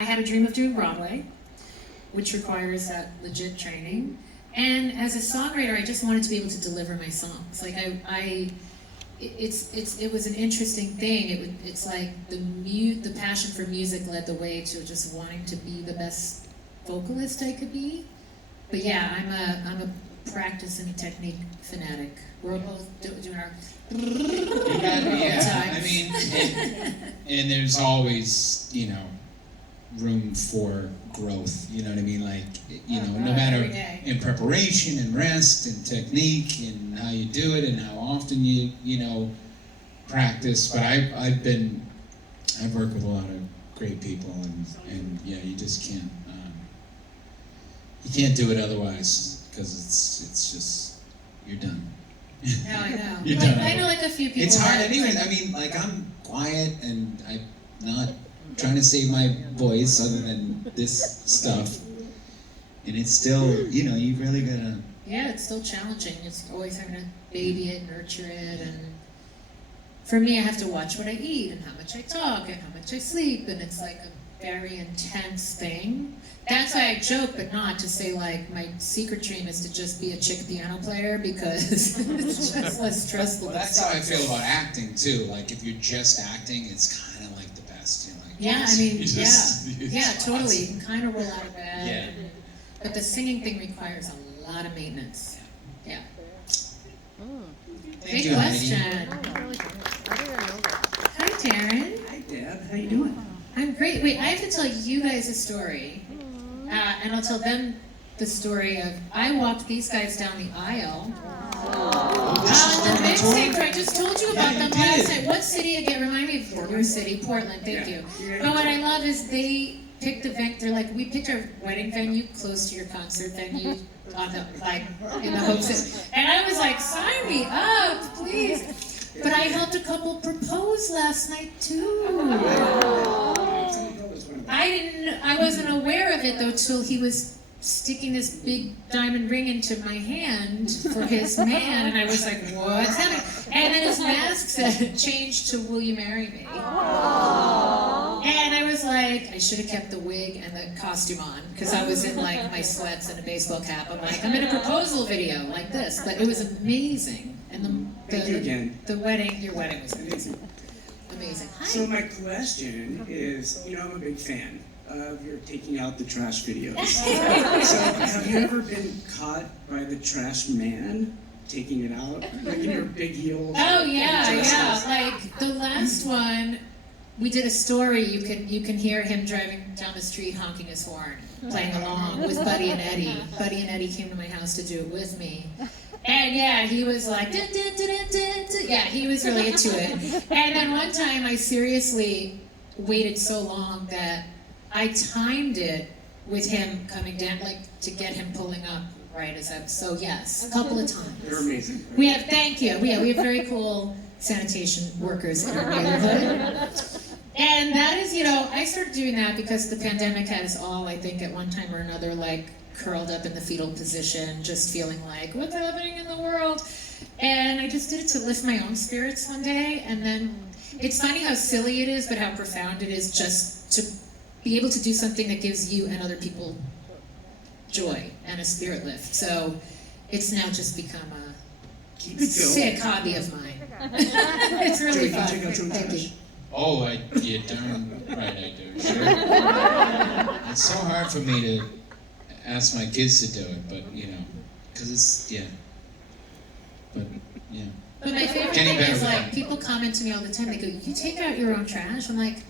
I had a dream of doing Broadway, which requires that legit training. And as a songwriter, I just wanted to be able to deliver my songs. Like it was an interesting thing. It's like the passion for music led the way to just wanting to be the best vocalist I could be. But yeah, I'm a practice and technique fanatic. We're both doing our yeah, I mean, and there's always, room for growth, you know what I mean? Like, no matter in preparation and rest and technique and how you do it and how often you practice. But I've worked with a lot of great people and yeah, you just can't, you can't do it otherwise because it's just, you're done. Yeah, I know. You're done. I know like a few people. It's hard anyway. I mean, like I'm quiet and I'm not trying to save my voice other than this stuff. And it's still, you really gotta... Yeah, it's still challenging. It's always having to baby it, nurture it, and for me, I have to watch what I eat and how much I talk and how much I sleep, and it's like a very intense thing. That's why I joke, but not to say like my secret dream is to just be a chick piano player because it's just less stressful. Well, that's how I feel about acting too. Like if you're just acting, it's kind of like the best. Yeah, I mean, yeah, totally. You can kind of roll out of bed. Yeah. But the singing thing requires a lot of maintenance. Yeah. Great question. Hi, Taryn. Hi, Deb. How you doing? I'm great. Wait, I have to tell you guys a story. And I'll tell them the story of I walked these guys down the aisle. The mixtape, I just told you about them last night. What city again? Remind me of your city, Portland. Thank you. But what I love is they picked the venue. They're like, we picked our wedding venue close to your concert venue, on the in the hopes that. And I was like, sign me up, please. But I helped a couple propose last night too. I wasn't aware of it though till he was sticking this big diamond ring into my hand for his man, and I was like, what's happening? And then his mask said, changed to will you marry me? And I was like, I should have kept the wig and the costume on, because I was in like my sweats and a baseball cap. I'm like, I'm in a proposal video like this, but it was amazing. And Thank you again. Your wedding was amazing. Amazing. Hi. So my question is, I'm a big fan of your taking out the trash videos. So have you ever been caught by the trash man taking it out? Like in your big heels? Oh yeah. Like the last one, we did a story, you can hear him driving down the street honking his horn, playing along with Buddy and Eddie. Buddy and Eddie came to my house to do it with me. And yeah, he was like, dun, dun, dun, dun, dun, dun. Yeah, he was really into it. And then one time I seriously waited so long that I timed it with him coming down, like to get him pulling up right as I, so yes, a couple of times. They're amazing. Thank you. We have very cool sanitation workers in our neighborhood. And that is, I started doing that because the pandemic had us all, I think, at one time or another, like curled up in the fetal position, just feeling like, what's happening in the world? And I just did it to lift my own spirits one day. And then it's funny how silly it is, but how profound it is just to be able to do something that gives you and other people joy and a spirit lift. So it's now just become a sick hobby of mine. It's really fun. Thank you. Oh, yeah, darn right I do. Sure. It's so hard for me to ask my kids to do it, but because it's But yeah. But my favorite thing is like people comment to me all the time. They go, "You take out your own trash?" I'm like,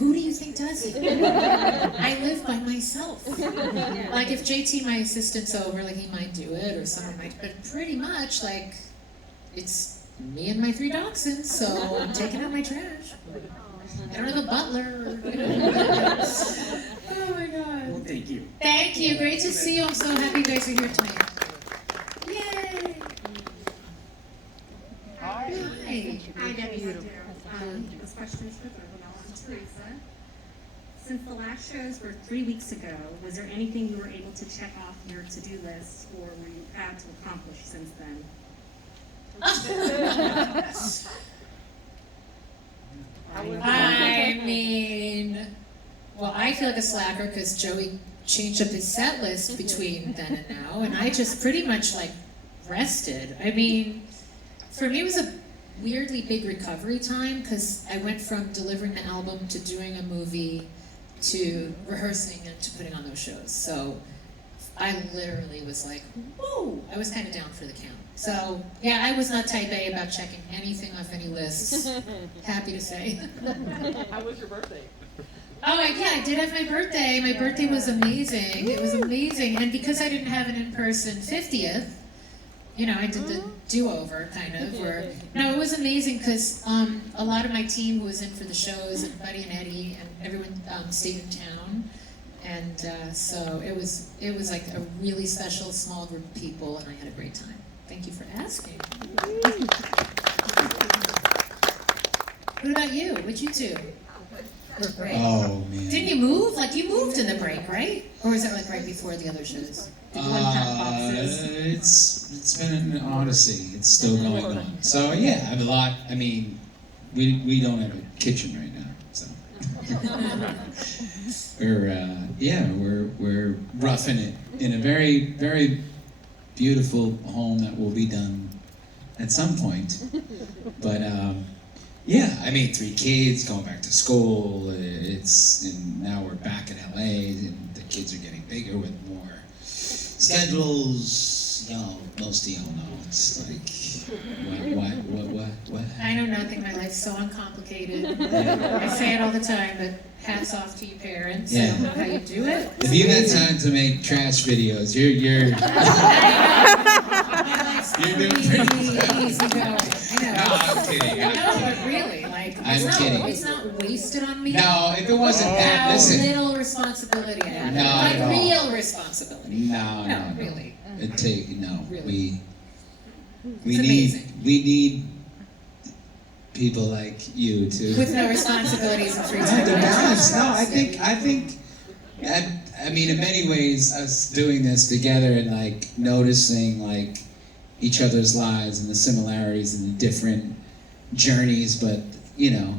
who do you think does it? I live by myself. Like if JT, my assistant's over, like he might do it, or someone might, but pretty much like it's me and my 3 dachshunds, so I'm taking out my trash. I don't have a butler. Oh my God. Well, thank you. Thank you. Great to see you. I'm so happy you guys are here tonight. Yay. Hi. Hi, Debbie. This question is for Bernal and Teresa. Since the last shows were 3 weeks ago, was there anything you were able to check off your to-do list, or were you proud to accomplish since then? I mean, well, I feel like a slacker because Joey changed up his set list between then and now, and I just pretty much like rested. I mean, for me it was a weirdly big recovery time because I went from delivering the album to doing a movie to rehearsing and to putting on those shows. So I literally was like, whoa, I was kind of down for the count. So yeah, I was not type A about checking anything off any lists. Happy to say. How was your birthday? Oh, yeah, I did have my birthday. My birthday was amazing. It was amazing. And because I didn't have an in-person 50th, you know, I did the do-over kind of. No, it was amazing because a lot of my team who was in for the shows, and Buddy and Eddie, and everyone stayed in town. And so it was like a really special small group of people, and I had a great time. Thank you for asking. What about you? What'd you do? Oh man. Didn't you move? Like you moved in the break, right? Or was that like right before the other shows? It's been an odyssey. It's still going on. So yeah, I have a lot. I mean, we don't have a kitchen right now, so we're roughing it in a very very beautiful home that will be done at some point. But yeah, I mean, 3 kids going back to school. And now we're back in LA, and the kids are getting bigger with more schedules. Most of y'all know. It's like, what? I know nothing. My life's so uncomplicated. I say it all the time, but hats off to you parents. Yeah. I don't know how you do it. If you got time to make trash videos, you're My life's You're doing pretty pretty good. easy going. I know. No, I'm kidding. No, but really, like, I'm kidding. It's not wasted on me. No, if it wasn't that, How listen. little responsibility I have. No, Like no. real responsibility. No, really. Really. We It's amazing. need people like you to With no responsibilities and free time. to balance. No, I think I mean, in many ways, us doing this together and like noticing like each other's lives and the similarities and the different journeys, but you know,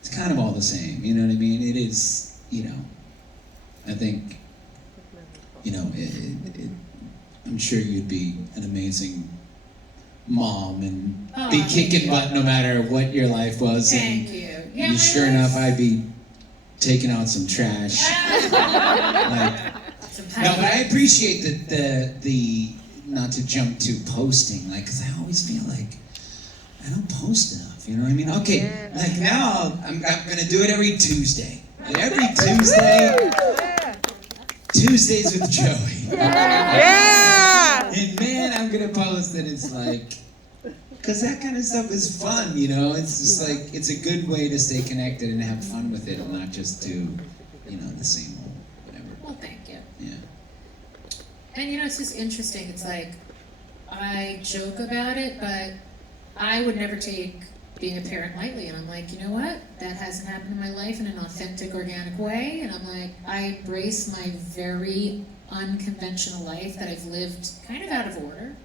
it's kind of all the same. You know what I mean? It is. You know, I think. You know, I'm sure you'd be an amazing mom and be kicking butt no matter what your life was. Thank you. Yeah, Sure enough, I'd be taking out some trash. No, but I appreciate the not to jump to posting, like, because I always feel like I don't post enough. You know what I mean? Okay, like now I'm gonna do it every Tuesday. Every Tuesday. Tuesdays with Joey. Yeah! And man, I'm gonna post and it's like, cause that kind of stuff is fun, you know? It's just like, it's a good way to stay connected and have fun with it and not just do, you know, the same old whatever. Well, thank you. Yeah. And you know, it's just interesting. It's like, I joke about it, but I would never take being a parent lightly. And I'm like, you know what? That hasn't happened in my life in an authentic, organic way. And I'm like, I embrace my very unconventional life that I've lived kind of out of order.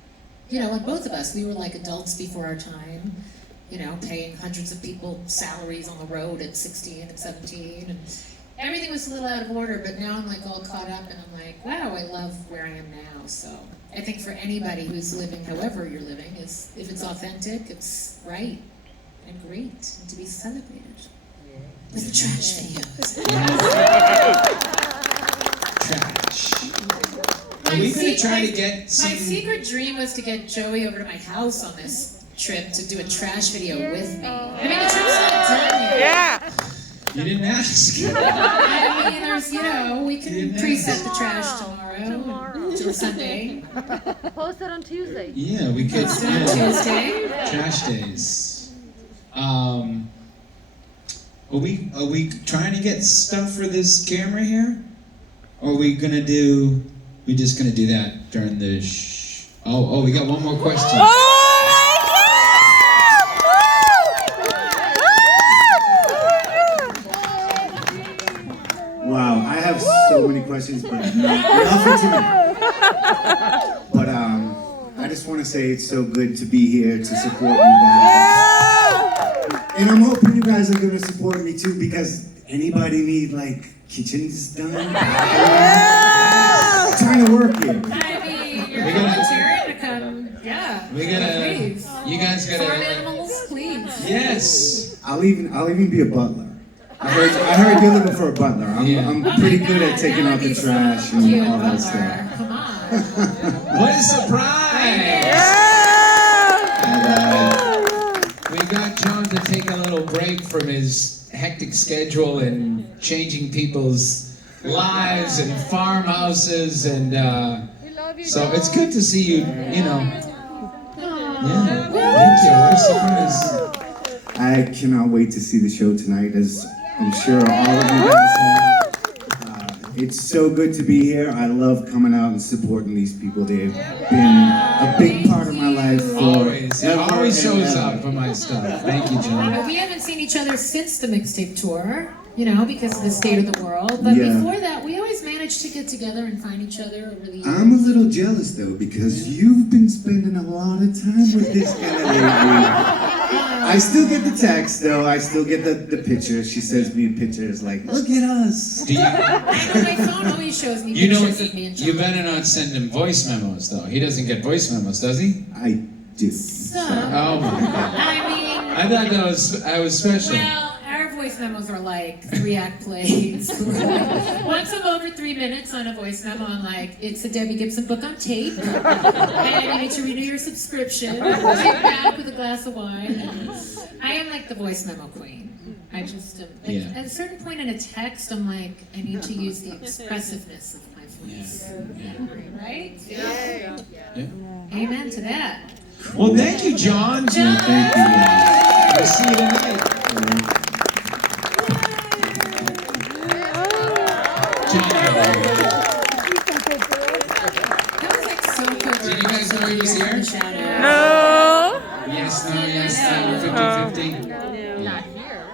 You know, like both of us, we were like adults before our time, you know, paying hundreds of people salaries on the road at 16 and 17. And everything was a little out of order, but now I'm like all caught up and I'm like, wow, I love where I am now. So I think for anybody who's living however you're living, is if it's authentic, it's right and great and to be celebrated. With the trash videos. Trash. Are we gonna try to get some... My secret dream was to get Joey over to my house on this trip to do a trash video with me. I mean, the trip's not done yet. Yeah! You didn't ask. I mean, there's, you know, we can preset the trash tomorrow. To Sunday. Post it on Tuesday. Yeah, we could. Post it on Tuesday. Trash days. Are we trying to get stuff for this camera here? Or are we just gonna do that during the Oh, we got one more question. Wow, I have so many questions, but nothing tonight. But I just want to say it's so good to be here to support you guys. And I'm hoping you guys are going to support me too, because anybody need like kitchens done? I'm trying to work here. I mean, you're We gotta- volunteering to come. Yeah. We gotta. Please. You guys Farm gotta. animals, please. Yes. I'll even be a butler. I heard you're looking for a butler. I'm Oh pretty my good God, at taking that out would the be trash so and cute, all that butler. stuff. Come on. What a surprise! We got John to take a little break from his hectic schedule and changing people's lives and farmhouses and We love you. so it's good to see you, you know. Yeah, thank you. What a surprise. I cannot wait to see the show tonight, as I'm sure all of you guys have. It's so good to be here. I love coming out and supporting these people. They've been a big part of my life for Always. He always shows ever. up for my stuff. Thank you, John. We haven't seen each other since the mixtape tour, you know, because of the state of the world. But Yeah. before that, we always managed to get together and find each other over the years. I'm a little jealous though, because you've been spending a lot of time with this guy lately. I still get the text though. I still get the picture. She sends me pictures like, "Look at us." Do you, I know my phone always shows me you know, pictures of me and John. you better not send him voice memos though. He doesn't get voice memos, does he? I do. So, Oh my God. I mean, I thought that was special. well, our voice memos are like 3-act plays. Once I'm over 3 minutes on a voice memo, I'm like, it's a Debbie Gibson book on tape, and you need to renew your subscription. Sit back with a glass of wine. And I am like the voice memo queen. I just, like, Yeah. at a certain point in a text, I'm like, I need to use the expressiveness of my voice. Right? Yeah. Amen to that. Well, thank you, John. John! Thank you. We'll see you tonight. John, That was like so cool. Did you guys know he was here? The shout out. No. yes, no, yes, no, 50-50. Not here.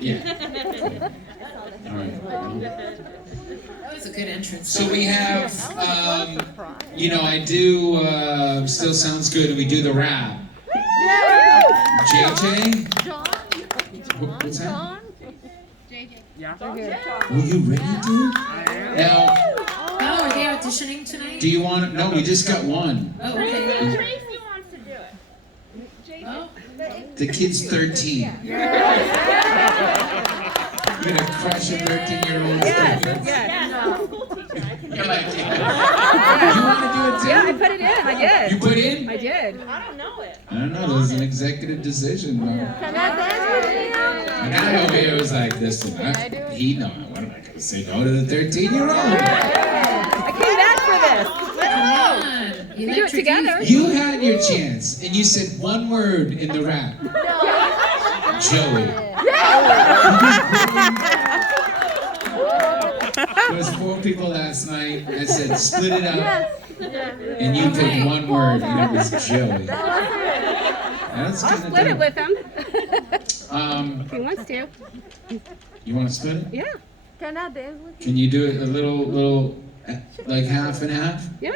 Yeah. All right. That was a good entrance. So we have, you know, I do, Still Sounds Good, and we do the rap. JJ? John? What's that? John? Were you ready, dude? Now, Oh, are they auditioning tonight? do you want to, no, we just got one. Oh, okay. Tracy wants to do it. Oh, The kid's 13. You're gonna crush a 13-year-old's dreams? You're like, yeah. You want to do it too? Yeah, I put it in. I did. You put in? I did. I don't know it. I don't know, it was an executive decision, though. Can I dance with you? And I over here was like, listen, what am I gonna say no to the 13-year-old? I came back for this. come on. We do it Electric together. You had your chance, and you said one word in the rap. Joey. There was 4 people last night. I said, split it up, and you picked one word, and it was Joey. That's I'll kind of split it with him Um, if he wants to. you want to split it? Yeah. Can I dance with you? Can you do it a little, like half and half? Yeah.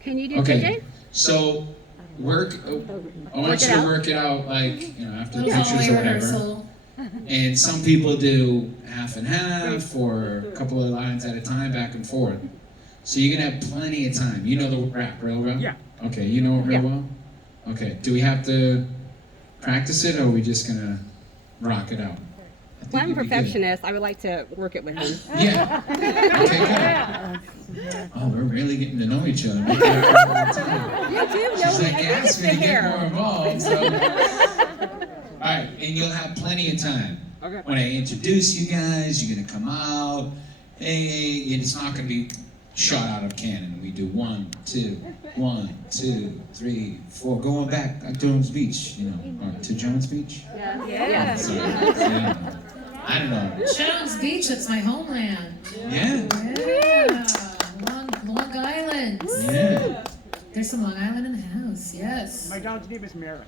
Can you do Okay. JJ? So, I want Work you it to out? work it out, like, you know, after the Little pictures hallway or whatever. rehearsal. And some people do half and half, or a couple of lines at a time, back and forth. So you're gonna have plenty of time. You know the rap real well? Yeah. Okay, you know it real Yeah. well? Okay, do we have to practice it, or are we just gonna rock it out? I think Well, I'm a you'd be good. perfectionist. I would like to work it with him. Yeah. Okay, good. Oh, we're really getting to know each other. Make that all the time. You do know She's like, I ask me to get hair. more involved. So. All right, and you'll have plenty of time. Okay. When I introduce you guys, you're gonna come out. Hey, it's not gonna be shot out of cannon. We do 1, 2, 1, 2, 3, 4. Going back at Jones Beach, you know, or to Jones Beach. Yeah. Sorry. Yeah. I don't know. Jones Beach, that's my homeland. Yeah. Yeah. Long Island. Yeah. There's some Long Island in the house, yes. My dad's name is Merrick.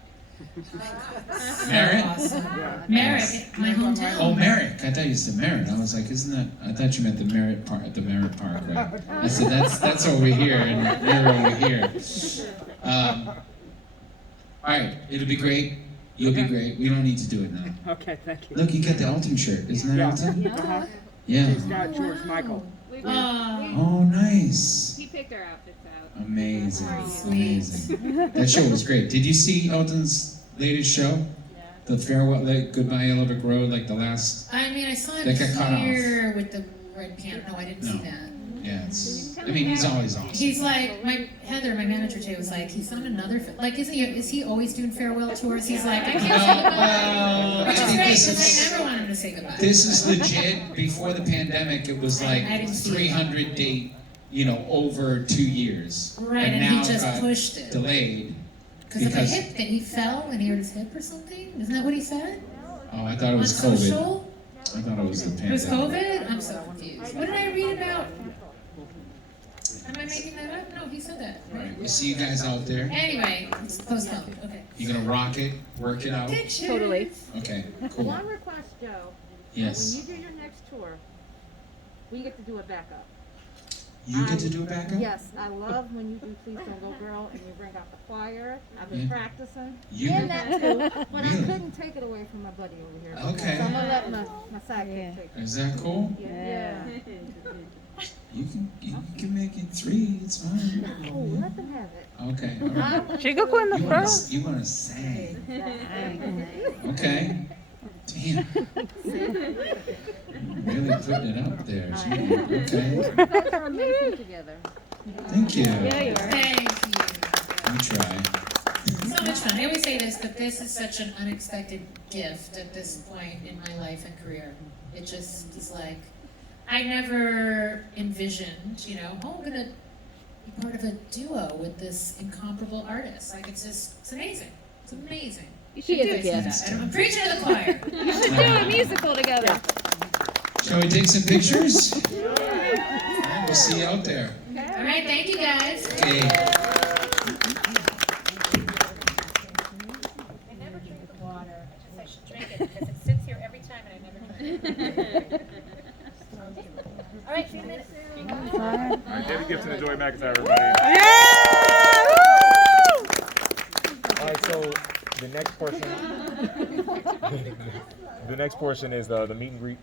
Merritt? Awesome. Merrick, my hometown. Oh, Merrick. I thought you said Merritt. I was like, isn't that? I thought you meant the Merritt Park at the Merritt Park, right? I said that's over here, and you're over here. All right, it'll be great. You'll be great. We don't need to do it now. Okay, thank you. Look, you got the Alton shirt. Isn't that Alton? Uh-huh. Yeah. He's got George Michael. Oh, nice. He picked our outfits out. Amazing. Amazing. That show was great. Did you see Alton's latest show? The farewell, like Goodbye Yellow Brick Road, like the last. I mean, I saw him That got cut off. here with the red can. No, I didn't see No. that. Yeah, it's. I mean, he's always awesome. He's like Heather, my manager today, was like, he's on another like, is he always doing farewell tours? He's like, I can't say goodbye. Well, I Which is think great this because I is. never want him to say goodbye. This is legit. Before the pandemic, it was like I didn't see it. 300 date, over 2 years. Right, and now he just got pushed it. Delayed. Because of a hip thing, he fell and he hurt his hip or something. Isn't that what he said? Oh, I thought it was On COVID. social? I thought it was the It was pandemic. COVID? I'm so confused. What did I read about? Am I making that up? No, he said that. All right, we'll see you guys out there. Anyway, it's postponed. Okay. You gonna rock it, work it out? Pictures. Totally. Okay, cool. One request, Joe. Yes. When you do your next tour, we get to do a backup. You get to do a backup? Yes, I love when you do Please Don't Go Girl and you bring out the choir. I've been Yeah. practicing. You- And that too, but Really? I couldn't take it away from my buddy over here. Okay. So I'm gonna let my sidekick take it. Is that cool? Yeah. You can make it 3. It's fine. Oh, let them have it. Okay. All right. She could put in the You wanna, front. you wanna sing? Okay. Damn. Really putting it up there. Gee, okay. You guys are amazing together. Thank you. Thank you. We try. So much fun. I always say this, but this is such an unexpected gift at this point in my life and career. It just is like, I never envisioned, I'm gonna be part of a duo with this incomparable artist. Like, it's amazing. It's amazing. You should do You a guys know gift. that. I'm preaching to the choir. You should do a musical together. Shall we take some pictures? All right, we'll see you out there. All right, thank you guys. Okay. I never drink the water. I should drink it because it sits here every time and I never drink it. All right, see you next week. All right, David Gibson and Joey McIntyre, everybody. Yeah! All right, so the next portion, the next portion is the meet and greet